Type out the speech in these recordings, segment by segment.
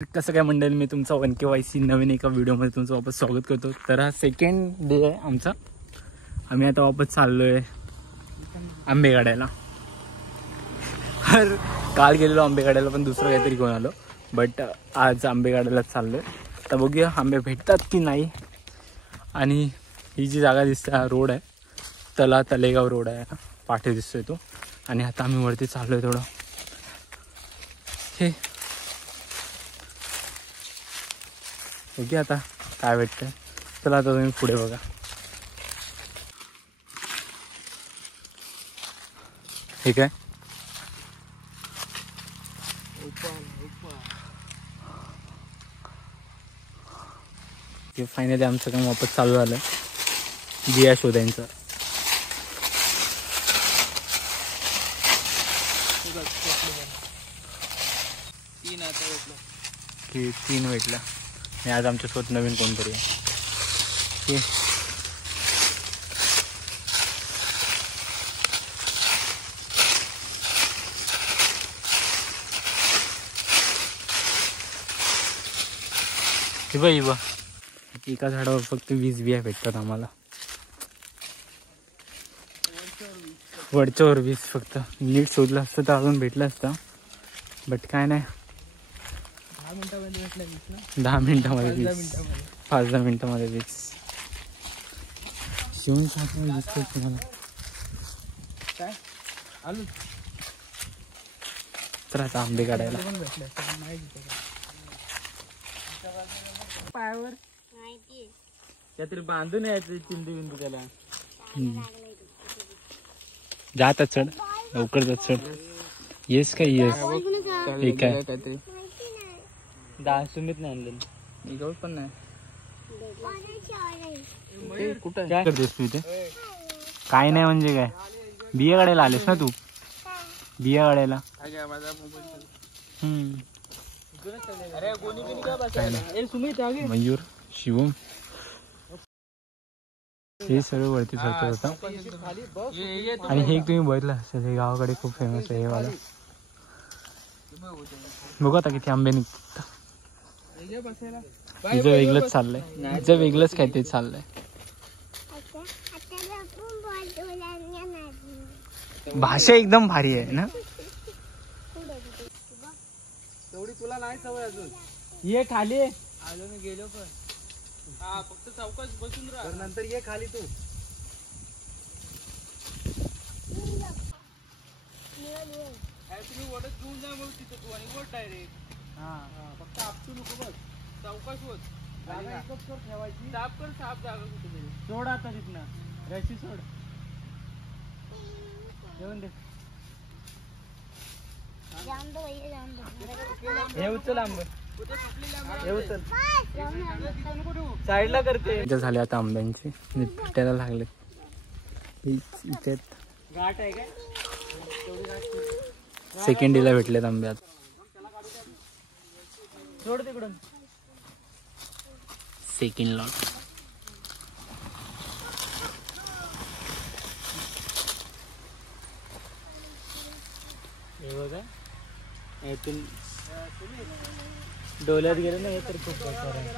कसं काय मंडळी, मी तुमचा 1KYC नवीन एका व्हिडिओमध्ये तुमचं वापस स्वागत करतो. तर हा सेकंड डे आहे आमचा. आम्ही आता वापस चाललो आहे आंबे काढायला. काल गेलेलो आंबे काढायला पण दुसरं काहीतरी घेऊन आलो, बट आज आंबे काढायला चाललो आहे. तर बघूया आंबे भेटतात की नाही. आणि ही जी जागा दिसते हा रोड आहे, तलेगाव रोड आहे, पाठी दिसतोय तो. आणि आता आम्ही वरती चाललो आहे थोडं. हे ओके, आता काय भेटतंय चला आता तुम्ही पुढे बघा. ठीक आहे, फायनली आमचं काम वापस चालू झालं बिया शोधायचं. तीन भेटला आणि आज आमच्या सोबत नवीन कोणतरी आहे. ही बा एका झाडावर फक्त 20 बिया भेटतात आम्हाला. वरच्यावर 20 फक्त. नीट शोधलं असतं तर अजून भेटलं असतं, बट काय नाही. 10 मिनिटामध्ये 20, 5-10 मिनिटामध्ये 20 शिवून दिसतोय तुम्हाला. काय आलू तर आता आंबे काढायला पायावर त्यातरी बांधून यायचं चिंदी बिंदू त्याला. जात चढ लवकर जात चढ. येस काय येस हे काय 10 सुमित नाही आणलं मी गवत पण नाही. कुठं काय करतेस तू इथे? काय नाही म्हणजे काय, बिया काढायला आलेस ना तू? बिया काढायला मयूर शिवम हे सगळं वरती चढत होता. आणि हे तुम्ही बघितलं असेल, हे गावाकडे खूप फेमस आहे हे वाला. बघू आता किती आंबे निघतात. हिचं वेगळंच चाललंय, हिचं वेगळंच काय ते चाललंय. भाषा एकदम भारी आहे ना. तेवढी तुला नाही सवय अजून. ये खाली अजून मी गेलो पण. हा फक्त चौकात बसून राहा, नंतर ये खाली तू. तुम्ही वडत घेऊन जा मग तिथं तू आणि वड डायरेक्ट. हा फक्त आपटू नको बस. चौकात होत जागा एकच कर ठेवायची. साफ कर, साफ जागा कुठेतरी सोड. आता तिथनं रशी सोड, येऊन दे. हे उचल आंबे, हे उचल साईडला करते. झाले आता आंब्यांची भेटायला लागले. इथे घाट आहे काय, सेकंड डेला भेटलेत आंबे. सोड तिकडून सेकंड लॉट. हे बघा इथून डोल्यात गेलं ना, हे तर खूप बेकार आहे.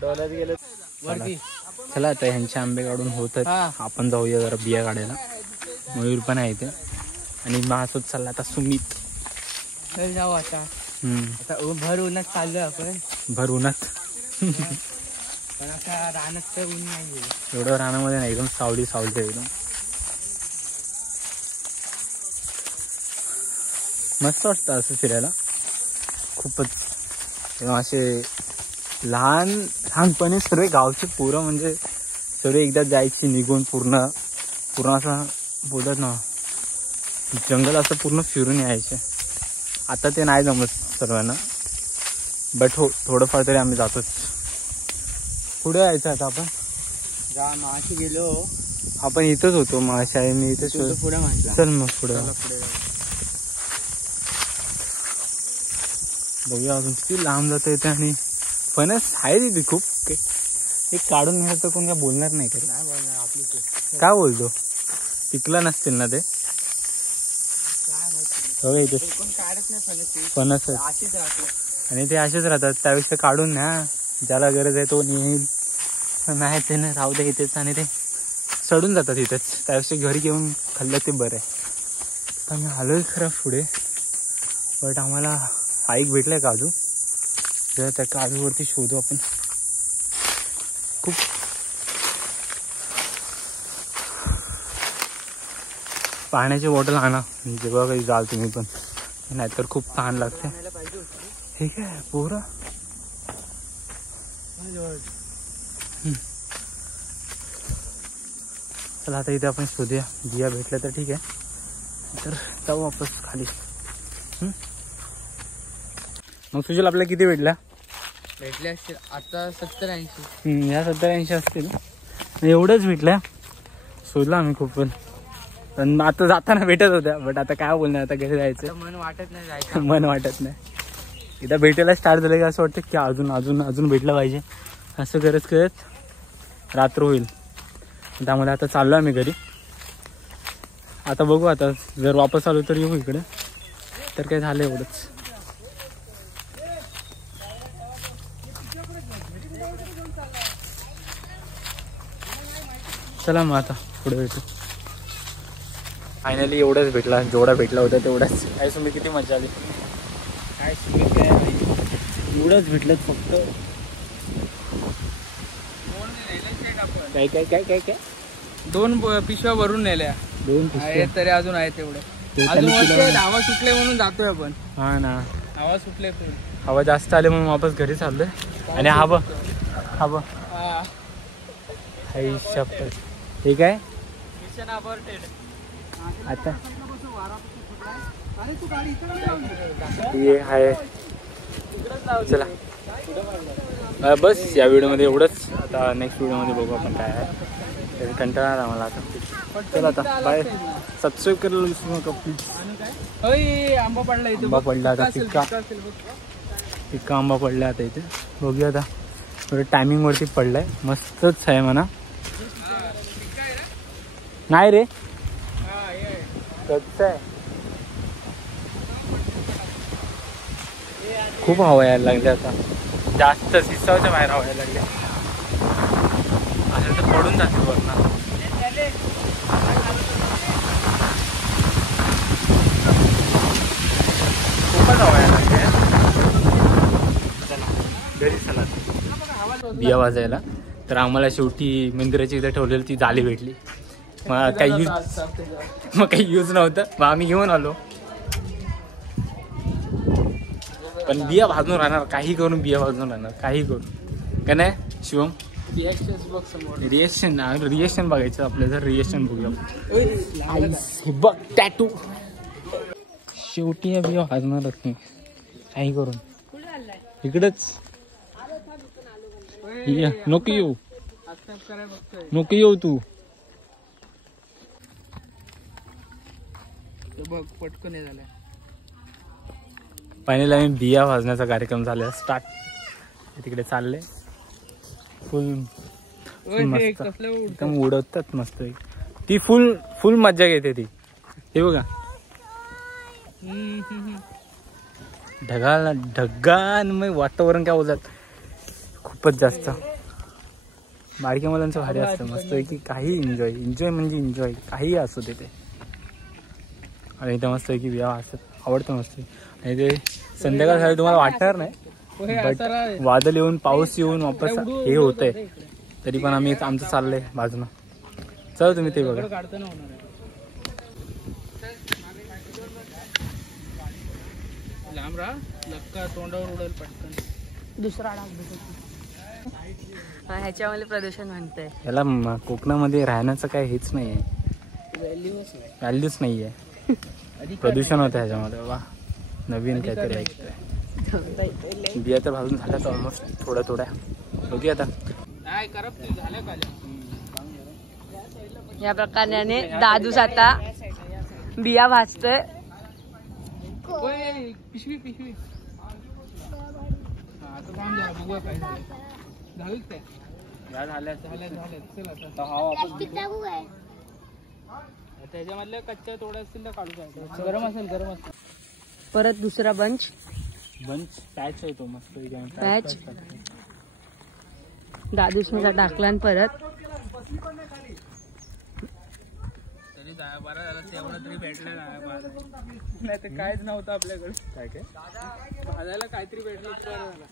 डोल्यात गेलं वरती. चला आता ह्यांचे आंबे काढून होत आहेत, आपण जाऊया जरा बिया काढायला. मयूर पण आहे इथे आणि माझ्यासोबत चालला आता सुमित. जाऊ आता. आता भर उन्हात चाललोय आपण. भर उन्हात पण आता रानात तर ऊन नाहीये एवढं. रानामध्ये नाही, एकदम सावली सावली एकदम मस्त वाटतं असं फिरायला खूपच. असे लहानपणी सर्व गावचे पोरं म्हणजे सर्व एकदा जायची निघून पूर्ण असं बोलत ना, जंगल असं पूर्ण फिरून यायचे. आता ते नाही जमत सर्वांना, बट हो थोडंफार तरी आम्ही जातोच. पुढे यायचं आता आपण. माशी गेलो आपण इथंच होतो माशी आहे मी इथेच पुढे म्हटलं. चल मग पुढे बघूया अजून किती लांब जाता येते. आणि फणस आहे तिथे खूप. एक काढून नेलं तर कोण काय बोलणार नाही का? नाही बोलणार आपली काय बोलतो? पिकला नसतील ना ते? काय माहिती कोण काढत नाही फणस अशीच राहते आणि ते असेच राहतात. त्यावेळेस ते काढून न्या, ज्याला गरज आहे तो नेईल, नाही ते नाही राहू दे इथेच आणि ते सडून जातात इथेच. त्यावेळेस घरी घेऊन खाल्लं ते बरं आहे. पण आलोय खरं पुढे, बट आम्हाला हाईक भेटलाय काजू. जर त्या काजूवरती शोधू आपण. खूप पाण्याची बॉटल आणा जेव्हा काही जाल तुम्ही पण, नाहीतर खूप तहान लागते. ठीक आहे पोरं. चला आता इथे आपण शोधूया, बिया भेटल्या तर ठीक आहे, तर जाऊ वापस खाली. मग सुजल आपल्याला किती भेटल्या? भेटले असतील आता 70-80. या 70-80 असतील. एवढंच भेटल्या. शोधला आम्ही खूप, पण आता जाताना भेटत होत्या. बट आता काय बोलणार, आता घरी जायचं मन वाटत नाही जायचं. मन वाटत नाही. एकदा भेटायला स्टार्ट झालं की असं वाटतं की अजून अजून अजून भेटलं पाहिजे. असं करत करत रात्र होईल. त्यामुळे आता चाललो आम्ही घरी. आता बघू, आता जर वापस आलो तर येऊ इकडे. तर काय झालं एवढंच. चला मग आता पुढे भेटू. फायनली एवढंच भेटला, जेवढा भेटला होता तेवढाच. काय तुम्ही किती मजा आली. काय सुमित काय नाही, एवढंच भेटलं फक्त. काय काय काय काय काय 2 पिशव्या भरून नेल्या. 2 तरी अजून आहे तेवढे. ते अजून खाली वरती हवा सुटले म्हणून जातोय आपण. हा ना, हवा सुटले फुल. हवा जास्त आले म्हणून वापस घरी चाललोय. आणि हवा हवा हाय शपथ. ठीक आहे मिशन अबॉर्टेड. आता ये आहे. चला बस या व्हिडिओमध्ये एवढंच. आता नेक्स्ट व्हिडिओमध्ये बघू आपण काय आहे. कंटाळा आला मला आता. चला आता बाय. सबस्क्राईब करायला विसरू नका प्लीज. आंबा पडला इथे. आंबा पडला आता. पिक्का आंबा पडला आता इथे. बघूया आता. थोडं टायमिंगवरती पडलाय. मस्तच आहे म्हणा. नाही रे कच्चं आहे. खूप हवा यायला लागली आता. जास्त सिसावच्या बाहेर हवा यायला लागली. असं तर पडून जाते वरना. खूपच हवा यायला लागली. चला घरी चला बिया वाजायला. तर आम्हाला शेवटी मंदिराची इथे ठेवलेली ती जाळी भेटली. मग काही यूज नव्हतं, मग आम्ही घेऊन आलो. पण बिया भाजून राहणार, काही करून बिया भाजून राहणार, काही करून. का नाही शिवम? रिएक्शन बघायचं आपल्याला. रिएक्शन बघूया. हे बघ टॅटू. शेवटी या बिया भाजणारच नाही, काही करून. इकडेच नको येऊ, नको येऊ तू. बघ पटकन झालं. फायनली आम्ही बिया भाजण्याचा कार्यक्रम झाला स्टार्ट. तिकडे चालले. फुल मस्त एकदम उडवतात मस्त. ती फुल मजा घेते ती. हे बघा ढगांमय वातावरण काय बोलतात. खूपच जास्त बारक्या मुलांचं भारी असतं. मस्त की काही एन्जॉय म्हणजे एन्जॉय काही असू दे ते. आणि इथं मस्त की बिया असत आवडतं मस्त. आणि ते संध्याकाळ झाली तुम्हाला वाटणार नाही, बट वादळ येऊन पाऊस येऊन वापस हे होतंय तरी पण आम्ही आमचं चाललंय बाजूनं. चला तुम्ही ते बघा. लांब राहा, लक्का तोंडावर उडेल पटकन. दुसरा डाग ह्याच्यामध्ये प्रदूषण म्हणतंय. याला कोकणामध्ये राहण्याचं काय हेच नाहीये, व्हॅल्यूच नाहीये. प्रदूषण होतं ह्याच्यामध्ये. वा नवीन काहीतरी ऐकतोय. बिया तर भाजून झाल्यात ऑलमोस्ट थोड्या थोड्या. बघूया आता. या प्रकारे दादूस आता बिया भाजतोय. पिशवी पिशवी आता काम झालं. बघूया काय झालं. या झाल्या चल आता तर हा आपण त्याच्यामधल्या कच्च्या तोड्या असतील तर काढू शकतो. गरम असेल परत दुसरा बंच बंच पॅच आहे तो मस्त पॅच दादूसने टाकला आणि परत तरी बरं झालं तेवढं तरी भेटलं नाही तर काहीच नव्हतं आपल्याकडे. काय काय भाजायला काहीतरी भेटलं तर बरं झालं.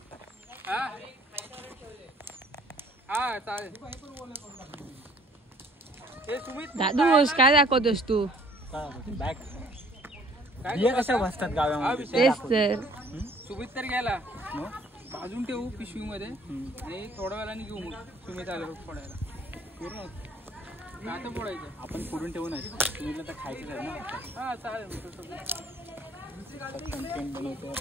हा चालेल. हे सुमित दादूस काय दाखवतोस तू बॅग काय बिया कशा बसतात गावामध्ये तेच तर सुमित तर गेला भाजून ठेवू पिशवीमध्ये आणि थोड्या वेळाने घेऊ मग सुमित आलं फोडायला पूर्ण काय तर फोडायचं आपण फोडून ठेवू नाही तुम्ही तर खायचं आहे ना. हा चालेल. कंटेंट बनवतो